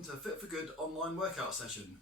welcome to a Fit for Good online workout session.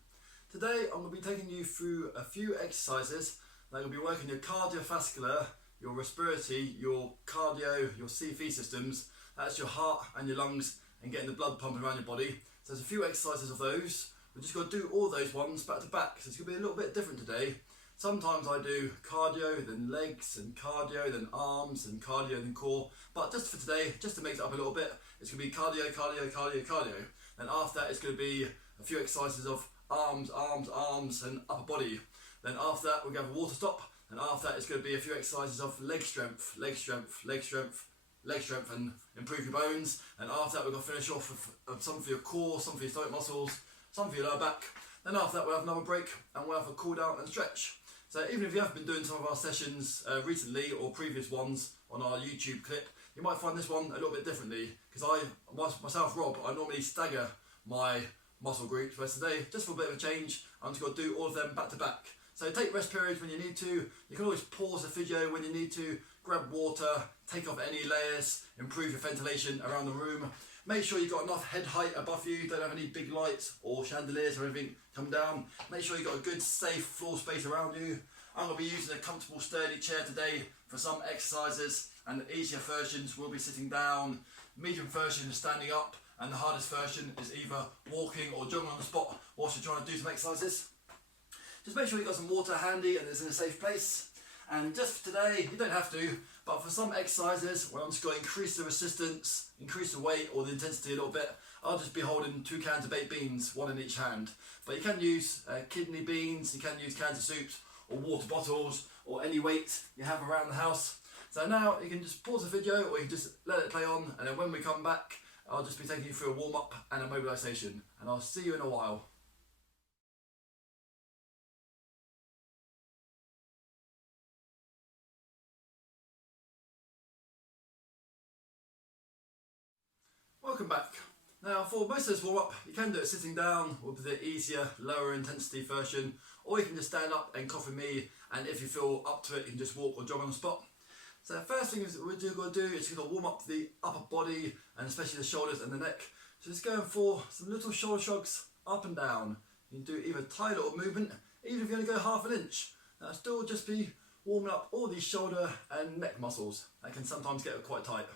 Today I'm going to be taking you through a few exercises that will be working your cardiovascular, your respiratory, your cardio, your CV systems, that's your heart and your lungs, and getting the blood pumping around your body. So there's a few exercises of those. We're just going to do all those ones back to back, so it's going to be a little bit different today. Sometimes I do cardio, then legs, and cardio, then arms, and cardio, then core. But just for today, just to mix it up a little bit, it's going to be cardio, cardio, cardio, cardio. Then after that, it's going to be a few exercises of arms, arms, arms, and upper body. Then after that, we're going to have a water stop. And after that, it's going to be a few exercises of leg strength, leg strength, leg strength, leg strength, and improve your bones. And after that, we're going to finish off with some for your core, some for your stomach muscles, some for your lower back. Then after that, we'll have another break, and we'll have a cool down and stretch. So even if you haven't been doing some of our sessions recently or previous ones on our YouTube clip, you might find this one a little bit differently, because myself, Rob, I normally stagger my muscle groups, whereas today, just for a bit of a change, I'm just going to do all of them back to back. So take rest periods when you need to. You can always pause the video when you need to, grab water, take off any layers, improve your ventilation around the room. Make sure you've got enough head height above you, don't have any big lights or chandeliers or anything come down. Make sure you've got a good safe floor space around you. I'm going to be using a comfortable sturdy chair today for some exercises, and the easier versions will be sitting down, medium version is standing up, and the hardest version is either walking or jogging on the spot whilst you're trying to do some exercises. Just make sure you've got some water handy and it's in a safe place. And just for today, you don't have to, but for some exercises where I'm just going to increase the resistance, increase the weight or the intensity a little bit, I'll just be holding 2 cans of baked beans, one in each hand. But you can use kidney beans, you can use cans of soups or water bottles or any weight you have around the house. So now you can just pause the video or you can just let it play on, and then when we come back, I'll just be taking you through a warm up and a mobilisation, and I'll see you in a while. Welcome back. Now for most of this warm up, you can do it sitting down with the easier, lower intensity version, or you can just stand up and copy me, and if you feel up to it, you can just walk or jog on the spot. So the first thing we're going to do is going to warm up the upper body, and especially the shoulders and the neck. So just going for some little shoulder shrugs up and down. You can do either a tiny little movement, even if you only go half an inch. That'll still just be warming up all these shoulder and neck muscles. That can sometimes get quite tight.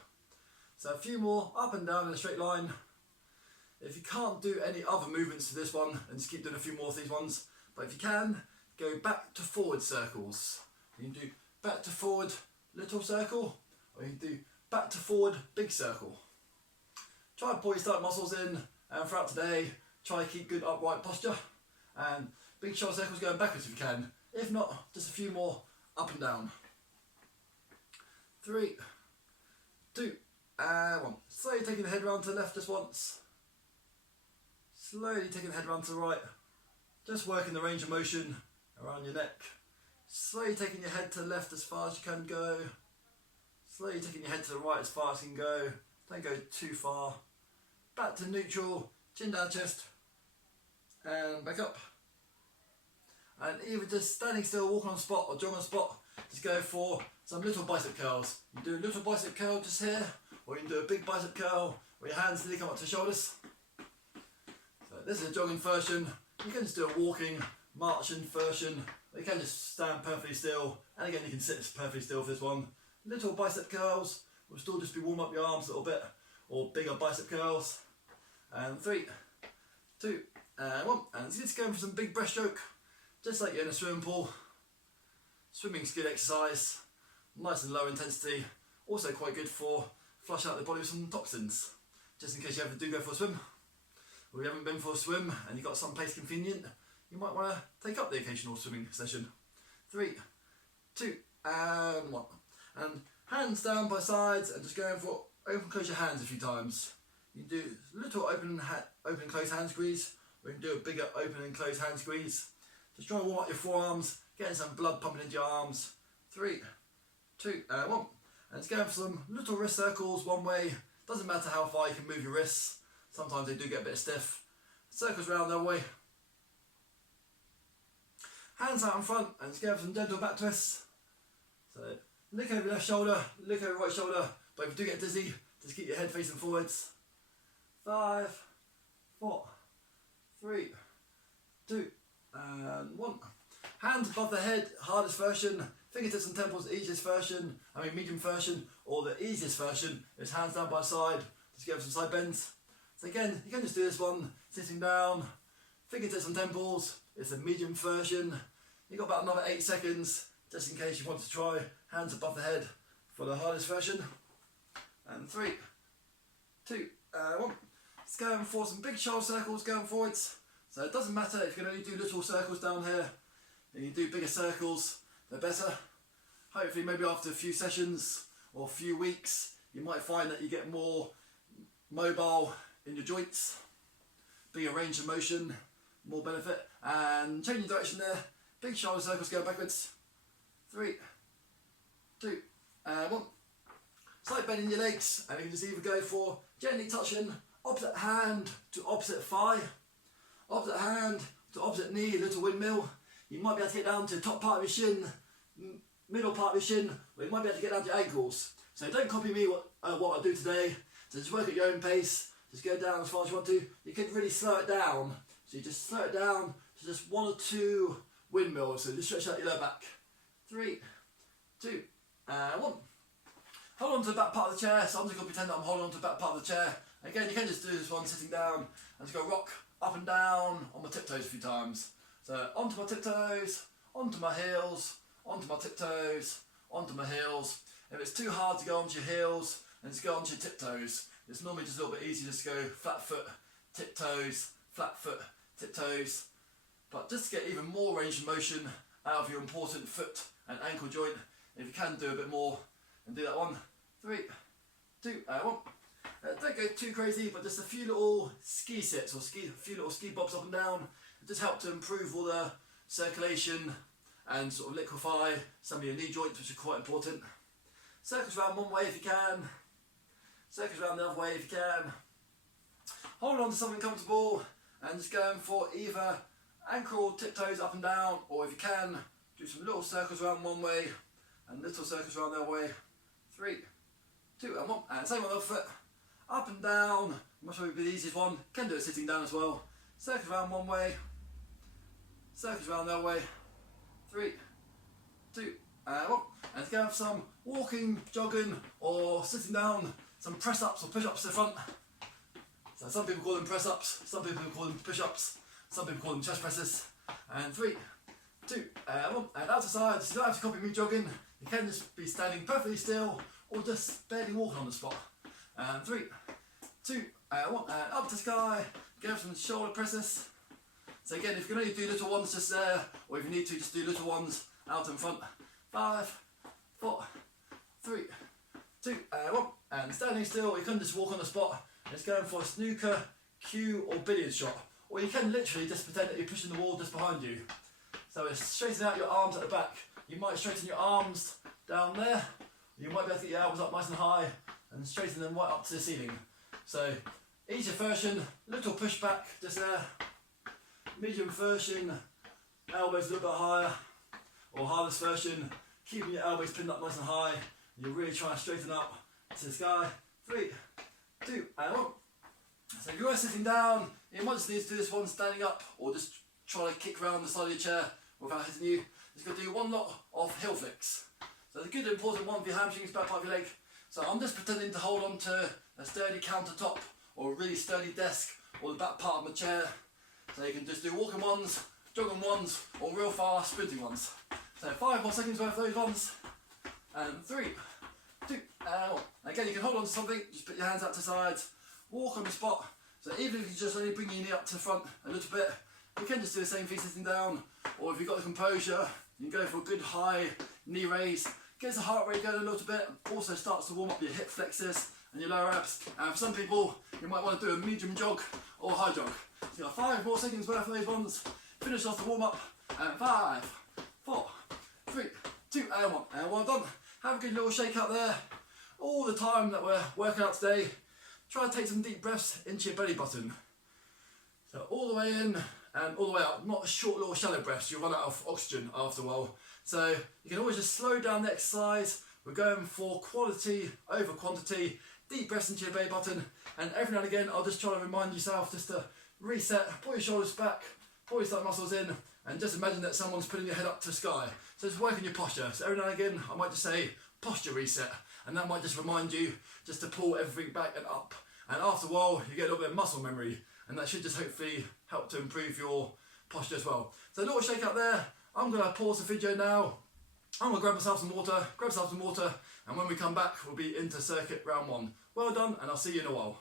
So a few more up and down in a straight line. If you can't do any other movements to this one, then just keep doing a few more of these ones. But if you can, go back to forward circles. You can do back to forward little circle, or you can do back to forward big circle. Try and pull your stomach muscles in, and throughout today, try to keep good upright posture. And big shoulder circles going backwards if you can. If not, just a few more up and down. 3, 2, and 1. Slowly taking the head round to the left just once. Slowly taking the head round to the right. Just working the range of motion around your neck. Slowly taking your head to the left as far as you can go. Slowly taking your head to the right as far as you can go. Don't go too far. Back to neutral, chin down chest, and back up. And either just standing still, walking on the spot, or jogging on the spot, just go for some little bicep curls. You can do a little bicep curl just here, or you can do a big bicep curl where your hands nearly come up to the shoulders. So this is a jogging version. You can just do a walking, marching version. Or you can just stand perfectly still, and again you can sit perfectly still for this one. Little bicep curls will still just be warming up your arms a little bit, or bigger bicep curls. And 3, 2, and 1. And just going for some big breaststroke, just like you're in a swimming pool. Swimming's good exercise, nice and low intensity, also quite good for flushing out the body with some toxins, just in case you ever do go for a swim, or you haven't been for a swim and you've got some place convenient, you might want to take up the occasional swimming session. 3, 2, and 1. And hands down by sides, and just going for open close your hands a few times. You can do little open and close hand squeeze, or you can do a bigger open and close hand squeeze. Just try and warm up your forearms, getting some blood pumping into your arms. 3, 2, and 1. And it's going for some little wrist circles one way. Doesn't matter how far you can move your wrists. Sometimes they do get a bit stiff. Circles around the other way. Hands out in front, and just going for some gentle back twists. So look over your left shoulder, look over your right shoulder. But if you do get dizzy, just keep your head facing forwards. 5, 4, 3, 2, and 1. Hands above the head, hardest version. Fingertips and temples, easiest version. Medium version, or the easiest version is hands down by side. Just give some side bends. So again, you can just do this one sitting down. Fingertips and temples, it's the medium version. You've got about another 8 seconds, just in case you want to try hands above the head for the hardest version. And 3, 2, 1. Let's go for some big shoulder circles going forwards. So it doesn't matter if you can only do little circles down here. If you do bigger circles, they're better. Hopefully maybe after a few sessions or a few weeks, you might find that you get more mobile in your joints, bigger range of motion, more benefit. And changing direction there, big shoulder circles go backwards. 3, 2, 1. Slight bend in your legs, and you can just either go for gently touching opposite hand to opposite thigh, opposite hand to opposite knee, little windmill. You might be able to get down to the top part of your shin, middle part of your shin, or you might be able to get down to your ankles. So don't copy me what I do today. So just work at your own pace. Just go down as far as you want to. You can really slow it down. So you just slow it down to just 1 or 2 windmills. So just stretch out your lower back. 3, 2, 1. Hold on to the back part of the chair. So I'm just going to pretend that I'm holding on to the back part of the chair. Again, you can just do this one sitting down and just go rock up and down on my tiptoes a few times. So onto my tiptoes, onto my heels, onto my tiptoes, onto my heels. If it's too hard to go onto your heels, then just go onto your tiptoes. It's normally just a little bit easier just to go flat foot, tiptoes, flat foot, tiptoes. But just to get even more range of motion out of your important foot and ankle joint, if you can do a bit more, and do that 1, 3, 2, 1. Don't go too crazy, but just a few little ski sits or a few little ski bobs up and down. It just help to improve all the circulation and sort of liquefy some of your knee joints, which are quite important. Circles around one way if you can. Circles around the other way if you can. Hold on to something comfortable and just going for either ankle or tiptoes up and down, or if you can, do some little circles around one way and little circles around the other way. 3, 2, and 1. And same on the other foot. Up and down. Must probably be the easiest one. Can do it sitting down as well. Circles around one way. Circles around the other way. 3, 2, and 1. And to go have some walking, jogging, or sitting down, some press-ups or push-ups to the front. So some people call them press-ups, some people call them push-ups, some people call them chest presses. And 3, 2, and 1. And out to side, so you don't have to copy me jogging. You can just be standing perfectly still, or just barely walking on the spot. And 3, 2, and 1. And up to sky, go for some shoulder presses. So again, if you can only do little ones just there, or if you need to, just do little ones out in front. 5, 4, 3, 2, and 1. And standing still, you can just walk on the spot. And it's going for a snooker, cue, or billiard shot. Or you can literally just pretend that you're pushing the wall just behind you. So it's straightening out your arms at the back. You might straighten your arms down there. You might be able to get your elbows up nice and high and straighten them right up to the ceiling. So easier version, little push back just there. Medium version, elbows a little bit higher. Or hardest version, keeping your elbows pinned up nice and high. And you're really trying to straighten up to the sky. 3, 2, and 1. So if you are sitting down, you might just need to do this one standing up, or just try to kick around the side of your chair without hitting you. Just going to do one lot of heel flicks. So the good important one for your hamstrings, back part of your leg. So I'm just pretending to hold on to a sturdy countertop, or a really sturdy desk, or the back part of my chair. So you can just do walking ones, jogging ones, or real fast sprinting ones. So 5 more seconds worth of those ones. And 3, 2, and 1. Again, you can hold on to something, just put your hands out to sides, walk on the spot. So even if you just only bring your knee up to the front a little bit, you can just do the same thing sitting down. Or if you've got the composure, you can go for a good high knee raise. Gets the heart rate going a little bit, also starts to warm up your hip flexors and your lower abs. And for some people, you might want to do a medium jog or high jog. So you've got 5 more seconds worth of those ones. Finish off the warm up. And 5, 4, 3, 2, and 1. And well done. Have a good little shake out there. All the time that we're working out today, try to take some deep breaths into your belly button. So all the way in and all the way out, not short little shallow breaths, you'll run out of oxygen after a while. So you can always just slow down the exercise. We're going for quality over quantity, deep breaths into your belly button, and every now and again I'll just try to remind yourself just to reset, pull your shoulders back, pull your stomach muscles in, and just imagine that someone's putting your head up to the sky. So just working your posture. So every now and again, I might just say posture reset, and that might just remind you just to pull everything back and up. And after a while, you get a little bit of muscle memory, and that should just hopefully help to improve your posture as well. So a little shake out there. I'm going to pause the video now. I'm going to grab myself some water, and when we come back, we'll be into circuit round 1. Well done, and I'll see you in a while.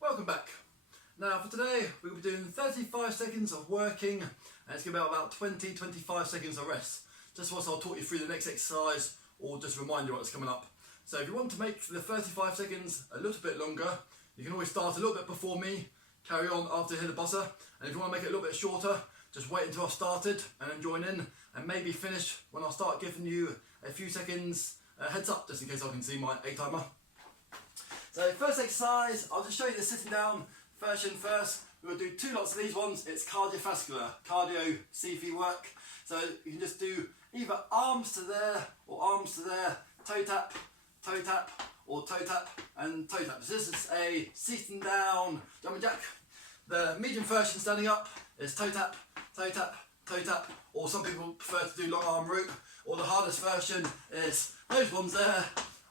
Welcome back. Now for today, we're going to be doing 35 seconds of working, and it's going to be about 20-25 seconds of rest. Just whilst I'll talk you through the next exercise, or just remind you what's coming up. So if you want to make the 35 seconds a little bit longer, you can always start a little bit before me, carry on after you hit the buzzer, and if you want to make it a little bit shorter, just wait until I've started and then join in, and maybe finish when I'll start giving you a few seconds heads up, just in case I can see my A timer. So first exercise, I'll just show you the sitting down version first. We're going to do 2 lots of these ones. It's cardiovascular, cardio CV work. So you can just do either arms to there or arms to there, toe tap, or toe tap and toe tap. So this is a sitting down jumping jack. The medium version standing up is toe tap, toe tap, toe tap, or some people prefer to do long arm route, or the hardest version is those ones there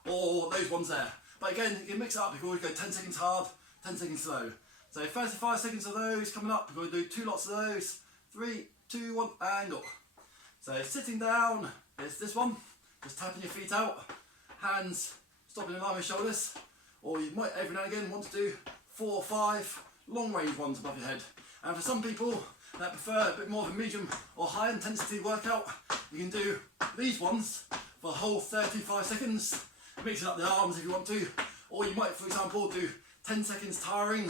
or those ones there. But again, you can mix it up. You can always go 10 seconds hard, 10 seconds slow. So 35 seconds of those coming up. We're going to do 2 lots of those. 3, 2, 1, and go. So sitting down is this one. Just tapping your feet out. Hands stopping in line with shoulders. Or you might every now and again want to do 4 or 5 long range ones above your head. And for some people that prefer a bit more of a medium or high intensity workout, you can do these ones for the whole 35 seconds. Mixing up the arms if you want to, or you might, for example, do 10 seconds tiring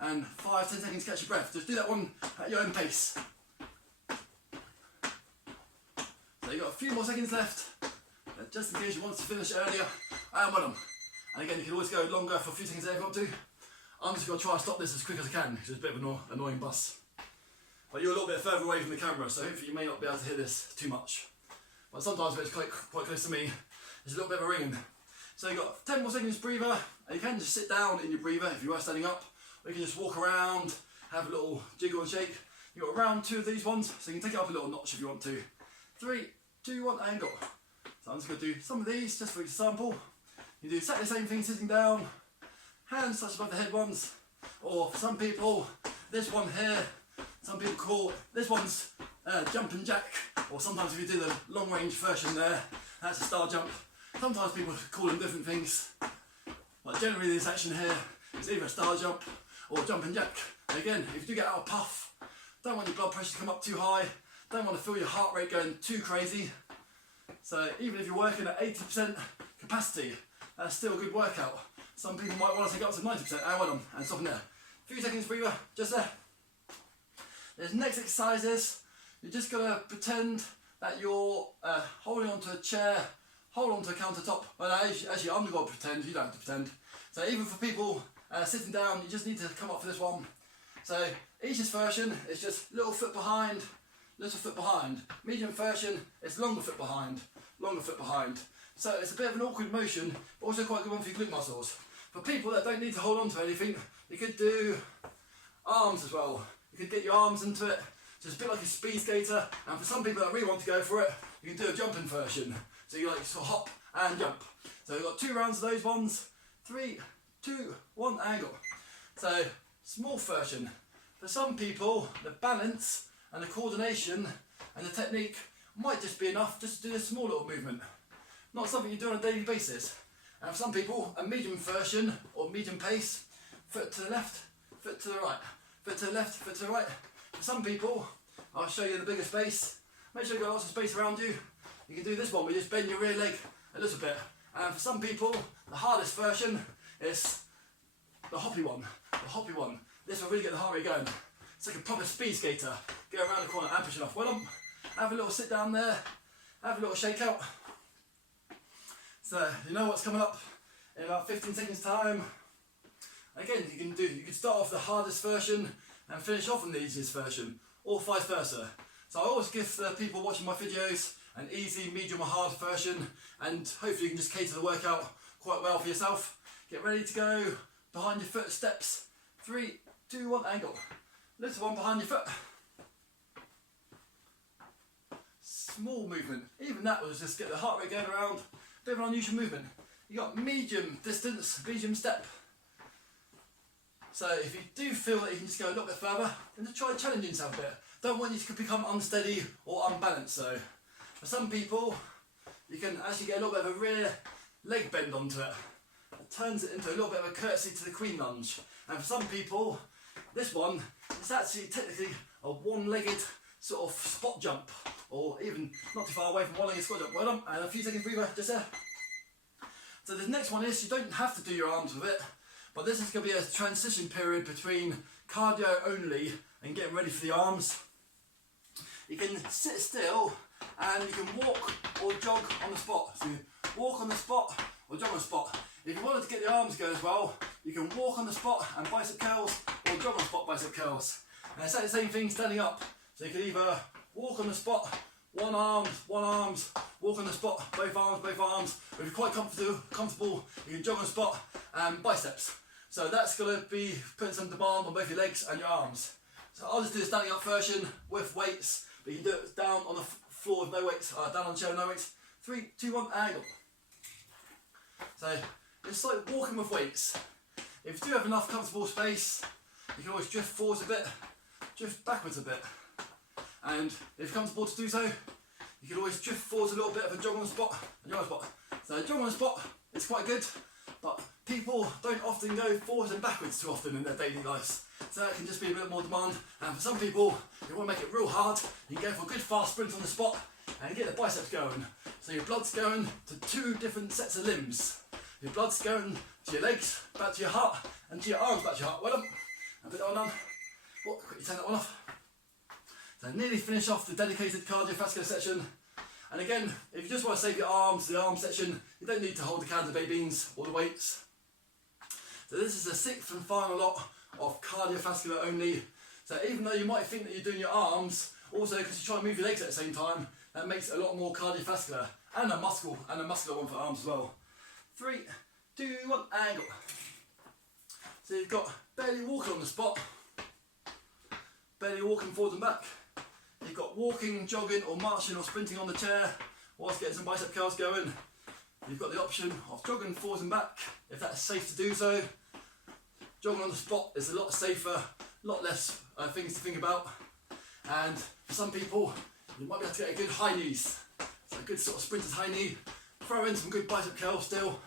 and 5-10 seconds catch your breath. Just do that one at your own pace. So you've got a few more seconds left, just in case you want to finish earlier. And well done. And again, you can always go longer for a few seconds there if you want to. I'm just going to try and stop this as quick as I can, because it's a bit of an annoying bus. But you're a little bit further away from the camera, so hopefully you may not be able to hear this too much. But sometimes when it's quite close to me, there's a little bit of a ringing. So you've got 10 more seconds breather, and you can just sit down in your breather if you are standing up, or you can just walk around, have a little jiggle and shake. You've got round 2 of these ones, so you can take it up a little notch if you want to. 3, 2, 1, and go. So I'm just going to do some of these just for example. You do exactly the same thing sitting down, hands touch above the head ones, or for some people, this one here, some people call this one's jumping jack, or sometimes if you do the long range version there, that's a star jump. Sometimes people call them different things, but generally this action here is either a star jump or jumping jack. And again, if you do get out of puff, don't want your blood pressure to come up too high, don't want to feel your heart rate going too crazy. So even if you're working at 80% capacity, that's still a good workout. Some people might want to take it up to 90%, and well done, and stop in there. A few seconds breather, just there. There's next exercises. You're just going to pretend that you're holding onto a chair, hold onto a countertop. Well, actually, I'm going to pretend, you don't have to pretend. So even for people sitting down, you just need to come up for this one. So easiest version is just little foot behind, little foot behind. Medium version is longer foot behind, longer foot behind. So it's a bit of an awkward motion, but also quite a good one for your glute muscles. For people that don't need to hold on to anything, you could do arms as well. You could get your arms into it, so it's a bit like a speed skater. And for some people that really want to go for it, you can do a jumping version. So you like sort of hop and jump. So we've got 2 rounds of those ones. 3, 2, 1, and go. So small version. For some people, the balance and the coordination and the technique might just be enough just to do a small little movement. Not something you do on a daily basis. And for some people, a medium version or medium pace, foot to the left, foot to the right, foot to the left, foot to the right. For some people, I'll show you the bigger space. Make sure you've got lots of space around you. You can do this one where you just bend your rear leg a little bit. And for some people, the hardest version is the hoppy one. The hoppy one. This will really get the heart rate going. It's like a proper speed skater. Go around the corner and push it off. Well done. Have a little sit down there. Have a little shake out. So you know what's coming up in about 15 seconds time. Again, you can start off the hardest version and finish off on the easiest version, or vice versa. So I always give the people watching my videos an easy, medium or hard version, and hopefully you can just cater the workout quite well for yourself. Get ready to go. Behind your foot steps. 3, 2, 1, angle. Little one behind your foot. Small movement. Even that will just get the heart rate going around. Bit of an unusual movement. You got medium distance, medium step. So if you do feel that you can just go a little bit further, then just try challenging yourself a bit. Don't want you to become unsteady or unbalanced. So for some people, you can actually get a little bit of a rear leg bend onto it. It turns it into a little bit of a curtsy to the Queen lunge. And for some people, this one is actually technically a one-legged sort of spot jump, or even not too far away from one-legged squat jump. Well done, and a few seconds breather just there. So the next one is, you don't have to do your arms with it, but this is going to be a transition period between cardio only and getting ready for the arms. You can sit still and you can walk or jog on the spot. So you walk on the spot or jog on the spot. If you wanted to get the arms going as well, you can walk on the spot and bicep curls, or jog on the spot bicep curls. And it's the same thing standing up. So you can either walk on the spot, one arms, walk on the spot, both arms. If you're quite comfortable, you can jog on the spot and biceps. So that's going to be putting some demand on both your legs and your arms. So I'll just do the standing up version with weights, but you can do it down on the floor with no weights, down on the chair with no weights. 3, 2, 1, angle. So it's like walking with weights. If you do have enough comfortable space, you can always drift forwards a bit, drift backwards a bit. And if you're comfortable to do so, you can always drift forwards a little bit of a jog on the spot and jog on the spot. So jog on the spot is quite good, but people don't often go forwards and backwards too often in their daily lives. So that can just be a bit more demand. And for some people, you want to make it real hard, you can go for a good fast sprint on the spot and get the biceps going. So your blood's going to 2 different sets of limbs. Your blood's going to your legs, back to your heart, and to your arms, back to your heart. Well done. And put that one on. Oh, quickly turn that one off. So nearly finish off the dedicated cardiovascular section. And again, if you just want to save your arms, the arm section, you don't need to hold the cans of baked beans or the weights. So this is the 6th and final lot of cardiovascular only. So even though you might think that you're doing your arms, also because you try and move your legs at the same time, that makes it a lot more cardiovascular and a muscular one for arms as well. 3, 2, 1, angle. So you've got barely walking on the spot, barely walking forward and back. You've got walking, jogging or marching or sprinting on the chair whilst getting some bicep curls going. You've got the option of jogging forwards and back if that's safe to do so. Jogging on the spot is a lot safer, a lot less things to think about. And for some people, you might be able to get a good high knees. So a good sort of sprinter's high knee. Throw in some good bicep curls still.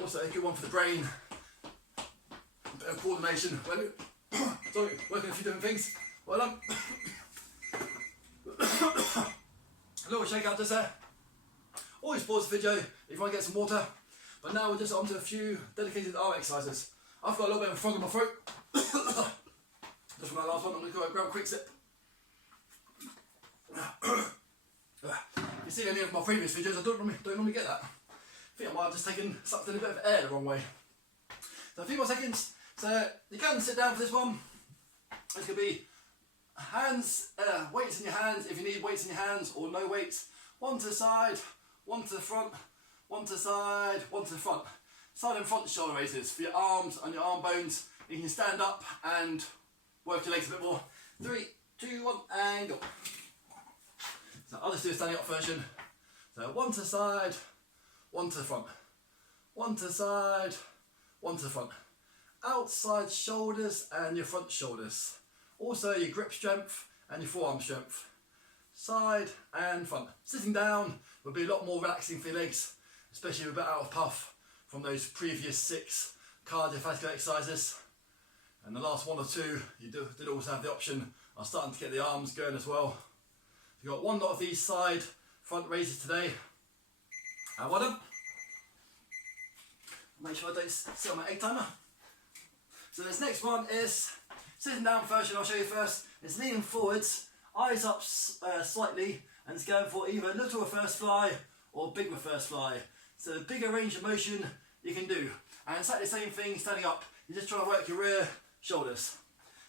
Also a good one for the brain. A bit of coordination. Sorry, working a few different things. Well done. A little shake out just there. Always pause the video if you want to get some water. But now we're just on to a few dedicated arm exercises. I've got a little bit of a frog in my throat. Just from that last one, I'm going to go grab a quick sip. You see any of my previous videos, I don't normally get that. I think I might have just sucked in a bit of air the wrong way. So a few more seconds. So you can sit down for this one. It's going to be hands, weights in your hands if you need weights in your hands, or no weights. One to the side, one to the front, one to the side, one to the front. Side and front shoulder raises for your arms and your arm bones. You can stand up and work your legs a bit more. 3, 2, 1, angle. So I'll just do a standing up version. So one to the side, one to the front. One to the side, one to the front. Outside shoulders and your front shoulders. Also your grip strength and your forearm strength. Side and front. Sitting down would be a lot more relaxing for your legs, especially if you're a bit out of puff from those previous 6 cardiovascular exercises. And the last 1 or 2, you did also have the option of starting to get the arms going as well. You've got 1 lot of these side front raises today. And well done. Make sure I don't sit on my egg timer. So this next one is sitting down version. I'll show you first. It's leaning forwards, eyes up slightly, and it's going for either little reverse fly or big reverse fly. So the bigger range of motion you can do. And it's like the same thing standing up. You're just trying to work your rear shoulders.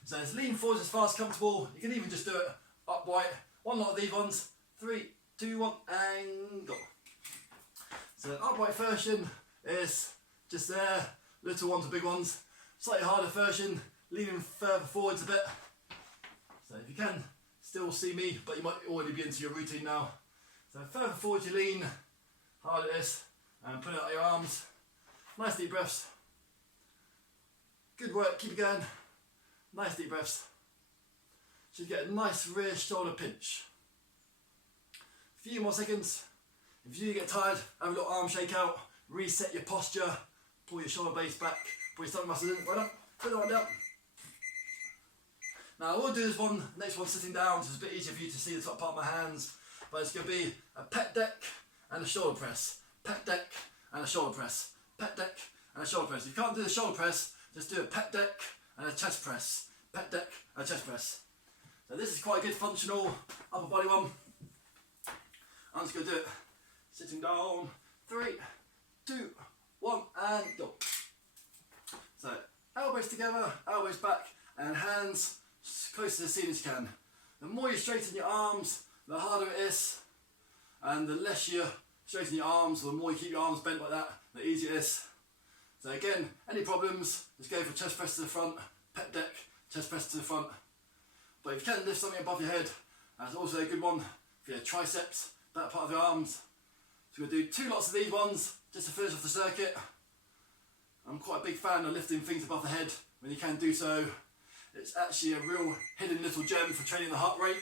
So it's lean forwards as far as comfortable. You can even just do it upright. One lot of these ones. 3, 2, 1, and go. So the upright version is just there, little ones or big ones. Slightly harder version, leaning further forwards a bit. So if you can still see me, but you might already be into your routine now. So further forward you lean, harder it is, and put out your arms. Nice deep breaths. Good work, keep it going. Nice deep breaths. Should get a nice rear shoulder pinch. A few more seconds. If you get tired, have a little arm shake out, reset your posture, pull your shoulder base back, pull your stomach muscles in, right up, put it right down. Now I will do this one, next one sitting down, so it's a bit easier for you to see the top part of my hands, but it's going to be a pec deck and a shoulder press, pec deck and a shoulder press, pec deck and a shoulder press. If you can't do the shoulder press, just do a pec deck and a chest press, pec deck and a chest press. So this is quite a good functional upper body one. I'm just going to do it sitting down. 3, 2, 1 and go. So elbows together, elbows back and hands close to the ceiling as you can. The more you straighten your arms, the harder it is, and the less you straighten your arms, or the more you keep your arms bent like that, the easier it is. So again, any problems, just go for chest press to the front, pec deck, chest press to the front. But if you can lift something above your head, that's also a good one for your triceps, that part of your arms. So we'll do 2 lots of these ones, just to finish off the circuit. I'm quite a big fan of lifting things above the head when you can do so. It's actually a real hidden little gem for training the heart rate.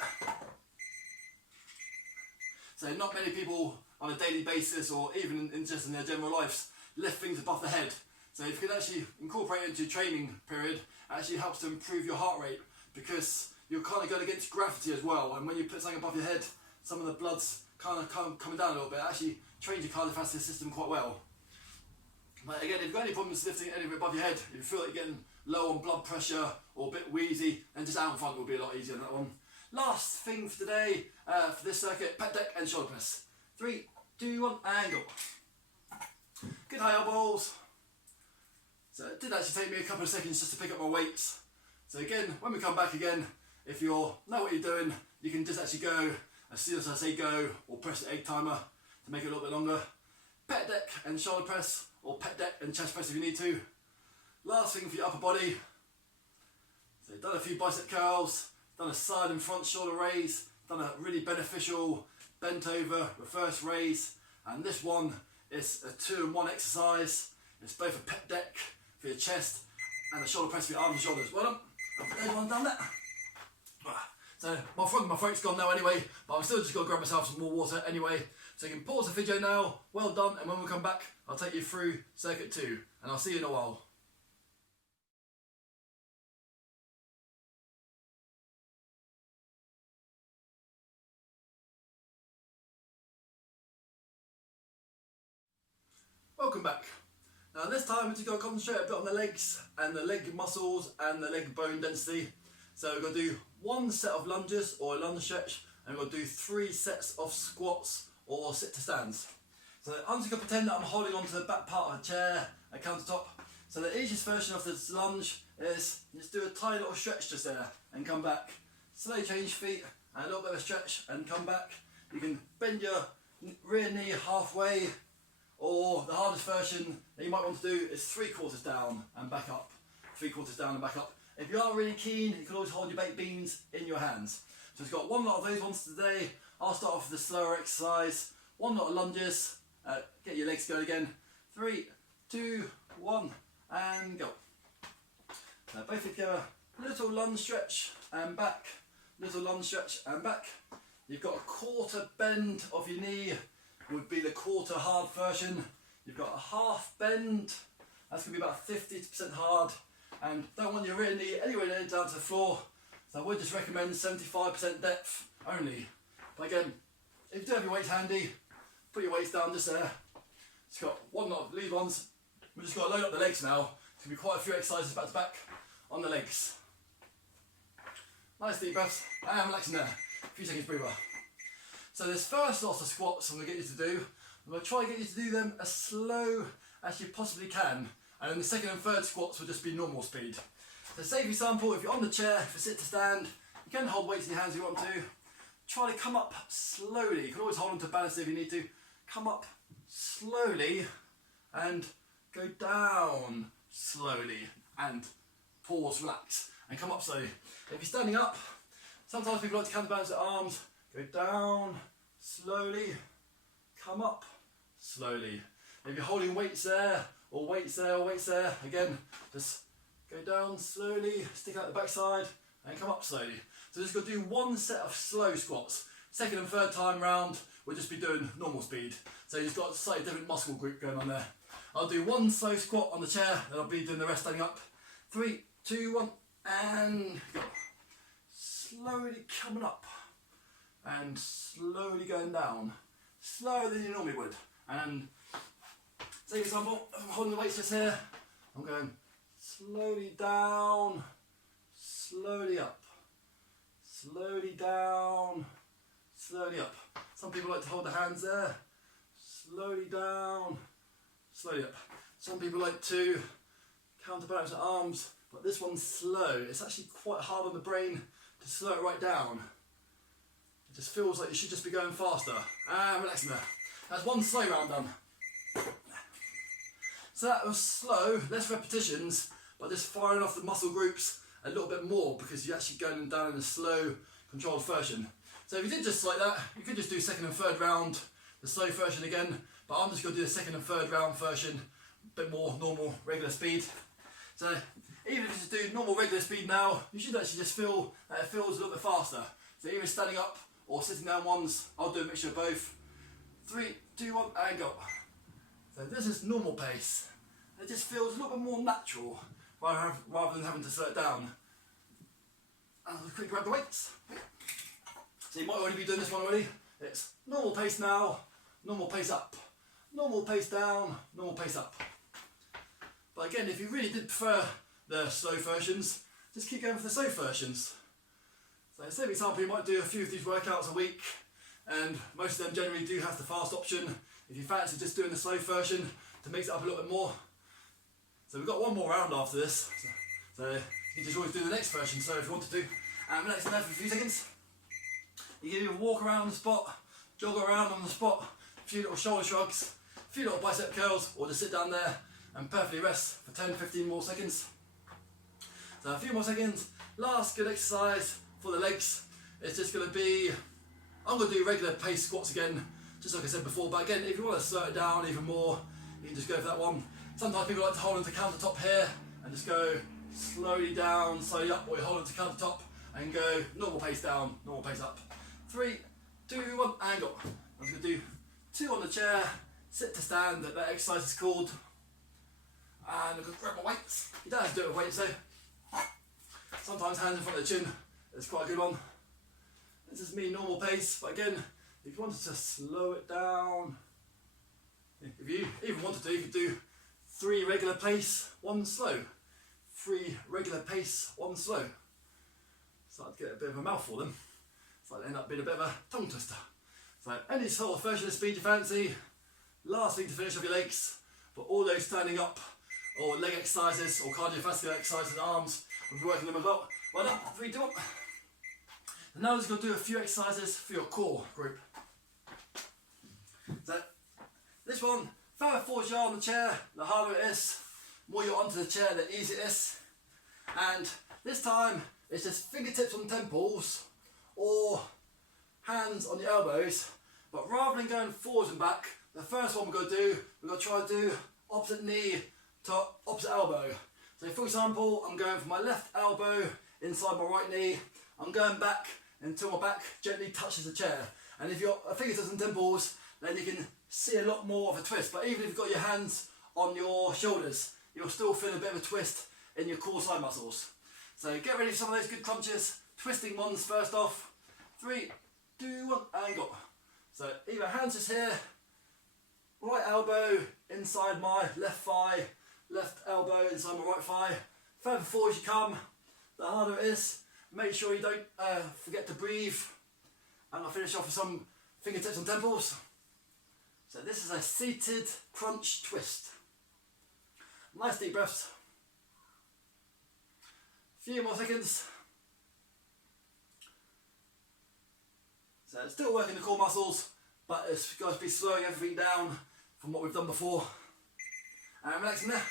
So not many people on a daily basis, or even just in their general lives, lift things above the head. So if you can actually incorporate it into your training period, it actually helps to improve your heart rate, because you're kind of going against gravity as well, and when you put something above your head, some of the blood's kind of coming down a little bit. It actually trains your cardiovascular system quite well. But again, if you've got any problems lifting anything above your head, if you feel like you're getting low on blood pressure or a bit wheezy, then just out in front will be a lot easier than that one. Last thing for today, for this circuit, pec deck and shoulder press. 3, 2, 1 and go. Good high elbows. So it did actually take me a couple of seconds just to pick up my weights. So again, when we come back again, if you know what you're doing, you can just actually go as soon as I say go, or press the egg timer to make it a little bit longer. Pec deck and shoulder press, or pec deck and chest press if you need to. Last thing for your upper body. So you've done a few bicep curls, done a side and front shoulder raise, done a really beneficial bent over reverse raise, and this one is a 2-in-1 exercise. It's both a pec deck for your chest and a shoulder press for your arms and shoulders. Well done. Everyone done that? So my frog in my throat's gone now anyway, but I'm still just got to grab myself some more water anyway. So you can pause the video now, well done, and when we come back, I'll take you through circuit 2, and I'll see you in a while. Welcome back. Now this time we're just going to concentrate a bit on the legs and the leg muscles and the leg bone density. So we're going to do 1 set of lunges or a lunge stretch, and we're going to do 3 sets of squats or sit to stands. So I'm just going to pretend that I'm holding onto the back part of the chair, a countertop. So the easiest version of this lunge is just do a tiny little stretch just there and come back. Slowly change feet and a little bit of a stretch and come back. You can bend your rear knee halfway, or the hardest version that you might want to do is 3/4 down and back up. 3/4 down and back up. If you are really keen, you can always hold your baked beans in your hands. So it's got 1 lot of those ones today. I'll start off with the slower exercise. 1 lot of lunges. Get your legs going again. 3, 2, 1 and go. So both together. Little lunge stretch and back. Little lunge stretch and back. You've got a 1/4 bend of your knee, would be the 1/4 hard version. You've got a half bend, that's going to be about 50% hard, and don't want your rear knee anywhere near down to the floor, so I would just recommend 75% depth only. But again, if you do have your weights handy, put your weights down just there. It's got 1 lot of lead ones. We've just got to load up the legs now. It's going to be quite a few exercises back to back on the legs. Nice deep breaths, and relaxing there. A few seconds breather. So this first lot of squats I'm going to get you to do, I'm going to try and get you to do them as slow as you possibly can, and then the second and third squats will just be normal speed. So say for example, if you're on the chair for sit to stand, You can hold weights in your hands if you want to. Try to come up slowly. You can always hold on to balance if you need to. Come up slowly and go down slowly and pause, relax, and come up slowly. If you're standing up, sometimes people like to counterbalance their arms. Go down slowly, come up slowly. If you're holding weights there, or weights there, or weights there, again, just go down slowly, stick out the backside, and come up slowly. So just got to do one set of slow squats. Second and third time round, we'll just be doing normal speed. So you've got a slightly different muscle group going on there. I'll do one slow squat on the chair, then I'll be doing the rest standing up. 3, 2, 1, and go. Slowly coming up, and slowly going down. Slower than you normally would. And say for example, I'm holding the weights just here, I'm going slowly down, slowly up, slowly down, slowly up. Some people like to hold the hands there, slowly down, slowly up. Some people like to counterbalance the arms, but this one's slow. It's actually quite hard on the brain to slow it right down. It just feels like you should just be going faster. And relaxing there. That's one slow round done. So that was slow, less repetitions, but just firing off the muscle groups a little bit more because you're actually going down in a slow, controlled version. So if you did just like that, you could just do second and third round, the slow version again, but I'm just going to do the second and third round version, a bit more normal, regular speed. So even if you just do normal, regular speed now, you should actually just feel that it feels a little bit faster. So either standing up or sitting down ones, I'll do a mixture of both. 3, 2, 1, and go. So this is normal pace. It just feels a little bit more natural rather than having to slow it down. And I'll quickly grab the weights. So you might already be doing this one already. It's normal pace now, normal pace up, normal pace down, normal pace up. But again, if you really did prefer the slow versions, just keep going for the slow versions. So say for example, you might do a few of these workouts a week, and most of them generally do have the fast option. If you fancy just doing the slow version to mix it up a little bit more. So we've got one more round after this. So you can just always do the next version, so if you want to do. And relax in there for a few seconds. You can either walk around the spot, jog around on the spot, a few little shoulder shrugs, a few little bicep curls, or just sit down there and perfectly rest for 10-15 more seconds. So a few more seconds. Last good exercise for the legs. It's just going to be, I'm going to do regular pace squats again, just like I said before, but again, if you want to slow it down even more, you can just go for that one. Sometimes people like to hold onto the countertop here and just go slowly down, slowly up, or you hold onto the countertop and go normal pace down, normal pace up. 3, 2, 1, and go. I'm just going to do 2 on the chair, sit to stand, that exercise is called. And I'm going to grab my weights. You don't have to do it with weights though. Sometimes hands in front of the chin is quite a good one. This is me normal pace, but again, if you wanted to slow it down, if you even wanted to, you could do 3 regular pace, 1 slow. 3 regular pace, 1 slow. Start to get a bit of a mouthful then. So it end up being a bit of a tongue twister. So any sort of version of speed you fancy, last thing to finish off your legs, but all those standing up or leg exercises or cardiovascular exercises in arms, we'll be working them as well. Well done, 3, 2, 1. And now we're just going to do a few exercises for your core group. So this one, further forward you are on the chair, the harder it is. The more you're onto the chair, the easier it is. And this time, it's just fingertips on temples or hands on the elbows. But rather than going forwards and back, the first one we're going to try to do opposite knee to opposite elbow. So for example, I'm going for my left elbow inside my right knee. I'm going back until my back gently touches the chair. And if your fingertips and temples, then you can see a lot more of a twist. But even if you've got your hands on your shoulders, you'll still feel a bit of a twist in your core side muscles. So get ready for some of those good crunches. Twisting ones first off. 3, 2, 1, and go. So either hands just here, right elbow inside my left thigh, left elbow inside my right thigh. Further forward as you come, the harder it is. Make sure you don't forget to breathe. And I'll finish off with some fingertips and temples. So this is a seated crunch twist. Nice deep breaths. Few more seconds. So it's still working the core muscles, but it's got to be slowing everything down from what we've done before. And relaxing there.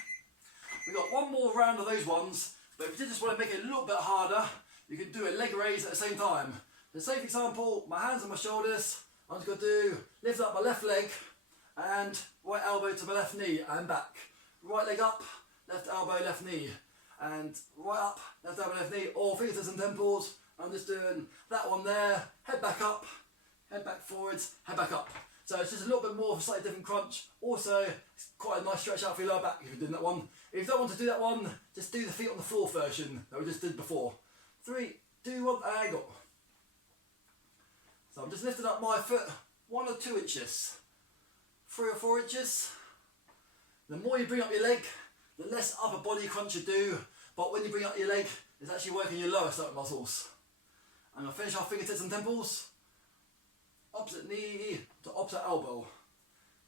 We've got one more round of those ones, but if you just want to make it a little bit harder, you can do a leg raise at the same time. So say for example, my hands on my shoulders, I'm just going to lift up my left leg and right elbow to my left knee and back. Right leg up, left elbow, left knee. And right up, left elbow, left knee, or fingertips and temples. I'm just doing that one there, head back up, head back forwards, head back up. So it's just a little bit more of a slightly different crunch. Also, it's quite a nice stretch out for your lower back if you're doing that one. If you don't want to do that one, just do the feet on the floor version that we just did before. 3, 2, 1, and go. So I'm just lifting up my foot 1 or 2 inches, 3 or 4 inches. The more you bring up your leg, the less upper body crunch you do. But when you bring up your leg, it's actually working your lower stomach muscles. I'm going to finish off fingertips and temples. Opposite knee to opposite elbow.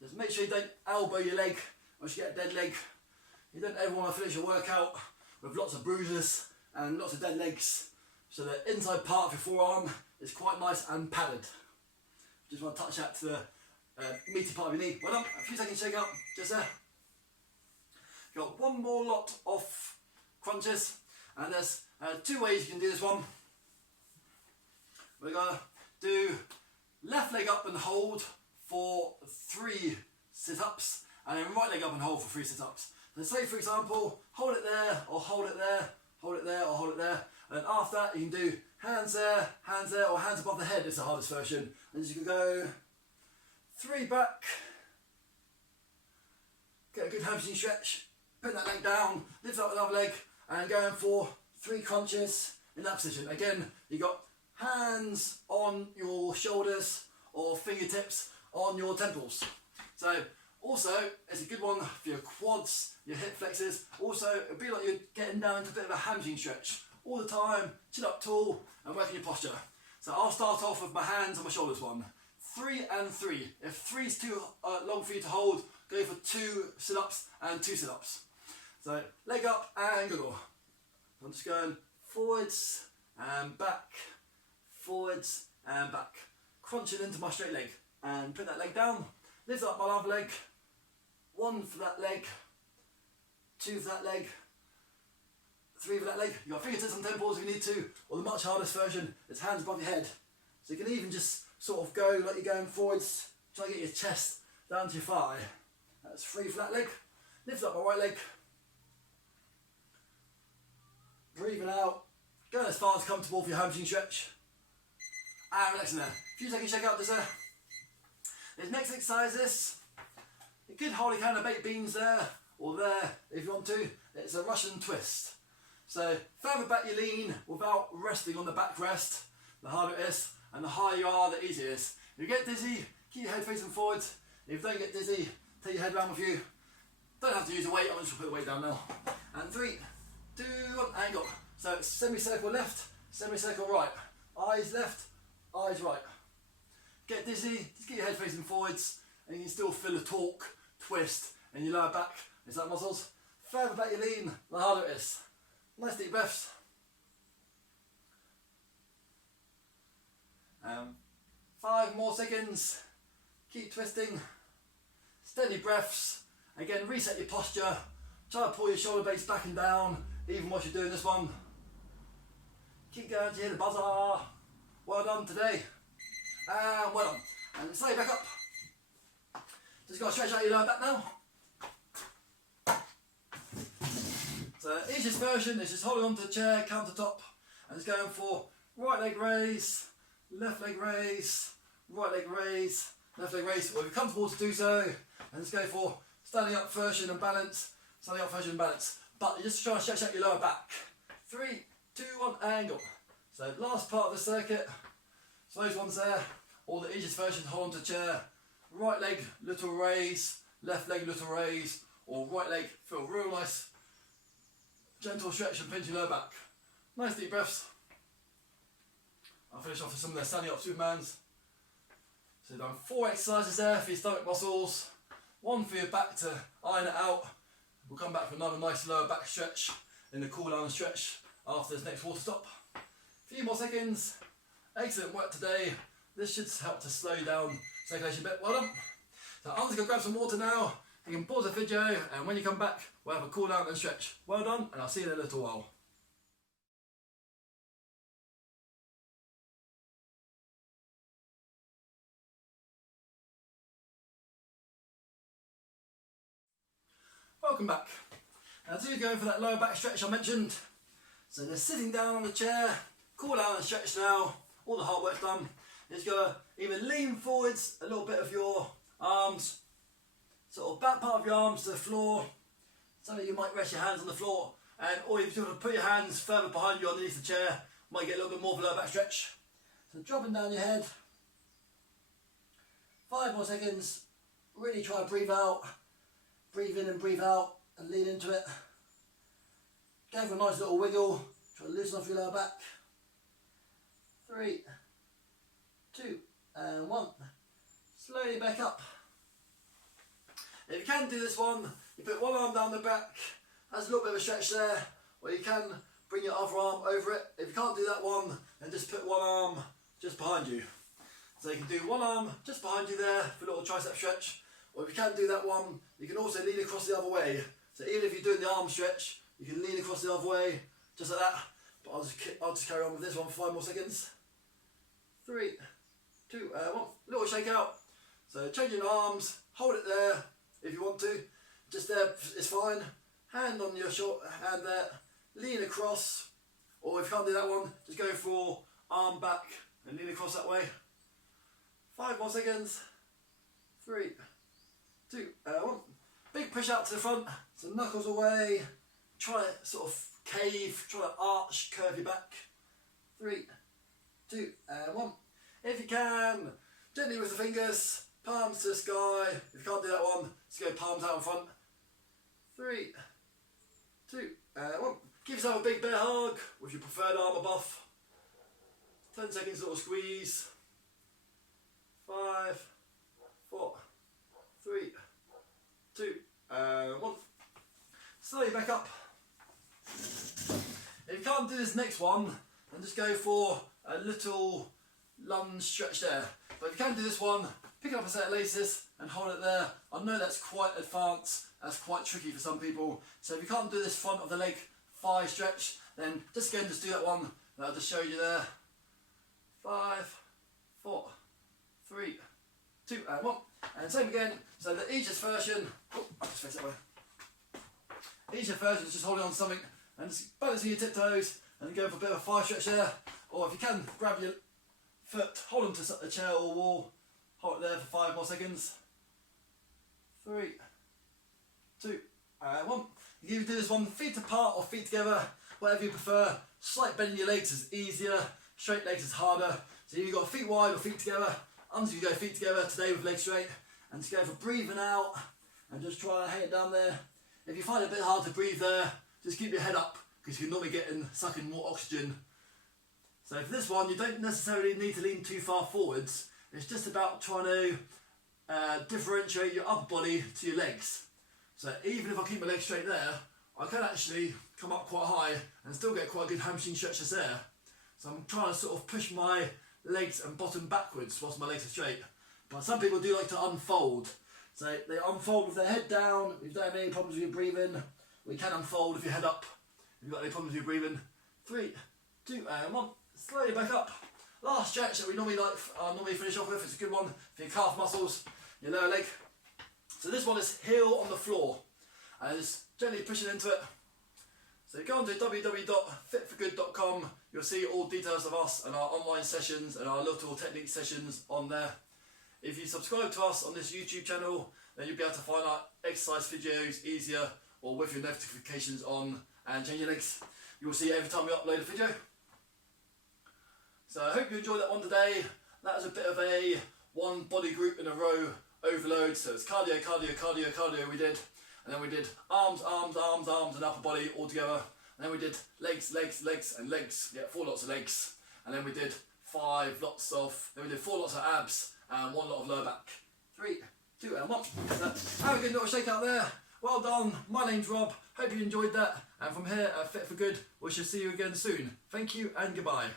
Just make sure you don't elbow your leg once you get a dead leg. You don't ever want to finish your workout with lots of bruises and lots of dead legs. So the inside part of your forearm is quite nice and padded. Just want to touch that to the meaty part of your knee. Well done. A few seconds shake up, just there. Got one more lot of crunches, and there's 2 ways you can do this one. We're going to do left leg up and hold for 3 sit-ups, and then right leg up and hold for 3 sit-ups. So say for example, hold it there, or hold it there, hold it there, or hold it there. And then after that you can do hands there, or hands above the head is the hardest version. And you can go 3 back, get a good hamstring stretch, put that leg down, lift up another leg, and going for 3 crunches in that position. Again, you got hands on your shoulders or fingertips on your temples. So also, it's a good one for your quads, your hip flexors. Also, it'd be like you're getting down into a bit of a hamstring stretch all the time, chin up tall and working your posture. So I'll start off with my hands on my shoulders one. 3 and 3. If 3 is too long for you to hold, go for 2 sit-ups and 2 sit-ups. So leg up and go. I'm just going forwards and back, forwards and back. Crunching into my straight leg and put that leg down. Lift up my other leg. 1 for that leg, 2 for that leg, 3 for that leg. You've got fingertips and temples if you need to, or the much hardest version is hands above your head. So you can even just sort of go like you're going forwards, try to get your chest down to your thigh. That's 3 for that leg. Lift up my right leg. Breathing out, going as far as comfortable for your hamstring stretch. And relaxing there. A few seconds shake out just there. This next exercise is, you could hold a can of baked beans there, or there if you want to. It's a Russian twist. So further back you lean without resting on the backrest, the harder it is, and the higher you are, the easier it is. If you get dizzy, keep your head facing forwards. If you don't get dizzy, take your head round with you. Don't have to use a weight, I'm just going to put the weight down now. And 3, 2, 1, and go. So it's semicircle left, semicircle right. Eyes left, eyes right. Get dizzy, just get your head facing forwards, and you can still feel a torque, twist in your lower back, is that muscles. Further back you lean, the harder it is. Nice deep breaths. 5 more seconds. Keep twisting. Steady breaths. Again, reset your posture. Try to pull your shoulder blades back and down, even whilst you're doing this one. Keep going to hear the buzzer. Well done today. And well done. And slide back up. Just got to stretch out your lower back now. So the easiest version is just holding onto the chair, countertop, and just going for right leg raise, left leg raise, right leg raise, left leg raise. Well, if you're comfortable to do so, and just go for standing up version and balance, standing up version and balance. But you just try to stretch out your lower back. 3, 2, 1, angle. So last part of the circuit, so those ones there, or the easiest version, hold onto the chair, right leg, little raise, left leg, little raise, or right leg, feel real nice, gentle stretch and pinch your lower back. Nice deep breaths. I'll finish off with some of the standing up Supermans. So you've done 4 exercises there for your stomach muscles, 1 for your back to iron it out. We'll come back for another nice lower back stretch in the cool down stretch after this next water stop. A few more seconds. Excellent work today. This should help to slow down circulation a bit. Well done. So I'm just going to grab some water now. You can pause the video, and when you come back, we'll have a cool down and stretch. Well done, and I'll see you in a little while. Welcome back. Now do go for that lower back stretch I mentioned. So just sitting down on the chair, cool down and stretch now. All the hard work's done. You're just going to either lean forwards a little bit of your arms, sort of back part of your arms to the floor. So you might rest your hands on the floor, and or you sort of put your hands further behind you underneath the chair. Might get a little bit more of a lower back stretch. So dropping down your head. 5 more seconds. Really try to breathe out. Breathe in and breathe out and lean into it. Go for a nice little wiggle. Try to loosen off your lower back. 3, 2, and 1. Slowly back up. If you can do this one, you put one arm down the back. That's a little bit of a stretch there. Or you can bring your other arm over it. If you can't do that one, then just put one arm just behind you. So you can do one arm just behind you there for a little tricep stretch. Or if you can't do that one, you can also lean across the other way. So even if you're doing the arm stretch, you can lean across the other way, just like that. But I'll just carry on with this one for 5 more seconds. 3, 2, 1. Little shake out. So changing arms, hold it there if you want to. Just there is fine. Hand on your short hand there. Lean across. Or if you can't do that one, just go for arm back and lean across that way. 5 more seconds. 3, 2, 1. Big push out to the front. So knuckles away. Try to sort of cave. Try to arch, curve your back. 3, 2, 1. If you can, gently with the fingers, palms to the sky. If you can't do that one, just go palms out in front. 3, 2, 1. Give yourself a big bear hug with your preferred arm above. 10 seconds little squeeze. 5, 4, 3, 2, 1. Slowly back up. If you can't do this next one, then just go for a little lunge stretch there. But if you can do this one, pick up a set of laces and hold it there. I know that's quite advanced, that's quite tricky for some people. So if you can't do this front of the leg thigh stretch, then just go and just do that one that I just showed you there. 5, 4, 3, 2, and 1. And same again. So the easiest version, I'll just face that way. Easiest version is just holding on to something and just balancing your tiptoes and go for a bit of a thigh stretch there. Or if you can, grab your foot, hold on to a chair or wall, hold it there for 5 more seconds. 3, 2, and 1. You can do this one feet apart or feet together, whatever you prefer. Slight bend in your legs is easier, straight legs is harder. So you've got feet wide or feet together. I'm just going to go feet together today with legs straight. And just go for breathing out and just try to hang it down there. If you find it a bit hard to breathe there, just keep your head up because you're normally sucking more oxygen. So for this one, you don't necessarily need to lean too far forwards. It's just about trying to differentiate your upper body to your legs. So even if I keep my legs straight there, I can actually come up quite high and still get quite a good hamstring stretches there. So I'm trying to sort of push my legs and bottom backwards whilst my legs are straight. But some people do like to unfold. So they unfold with their head down. If you don't have any problems with your breathing, we can unfold with your head up. If you've got any problems with your breathing. 3, 2, and 1. Slowly back up. Last stretch that we normally finish off with. It's a good one for your calf muscles, your lower leg. So this one is heel on the floor. And just gently pushing into it. So go on to www.fitforgood.com. You'll see all details of us and our online sessions and our little technique sessions on there. If you subscribe to us on this YouTube channel, then you'll be able to find our exercise videos easier or with your notifications on and change your legs. You'll see it every time we upload a video. So I hope you enjoyed that one today. That was a bit of a one body group in a row overload. So it's cardio, cardio, cardio, cardio we did. And then we did arms, arms, arms, arms and upper body all together. And then we did legs, legs, legs and legs. Yeah, 4 lots of legs. And then we did 4 lots of abs and 1 lot of lower back. 3, 2 and 1. So have a good little shake out there. Well done. My name's Rob. Hope you enjoyed that. And from here at Fit for Good, we shall see you again soon. Thank you and goodbye.